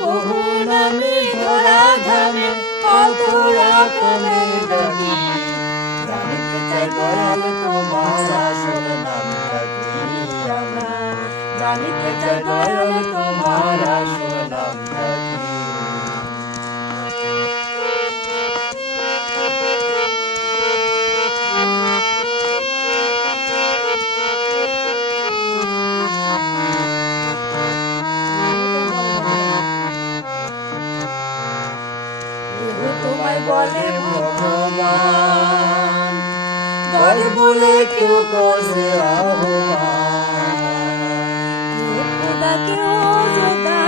বহু নামে ধরা ধামে কত রকমের ডাকি, জানিতে চাই দয়াল তোমার আসল নামটা কি আমার, জানিতে চাই দয়াল তোমার আসল নামটা কি। তোমায় বলে ভগবান, গড বলে কেউ করে আহ্বান, কেউ খোদা কেউ যোদ্ধা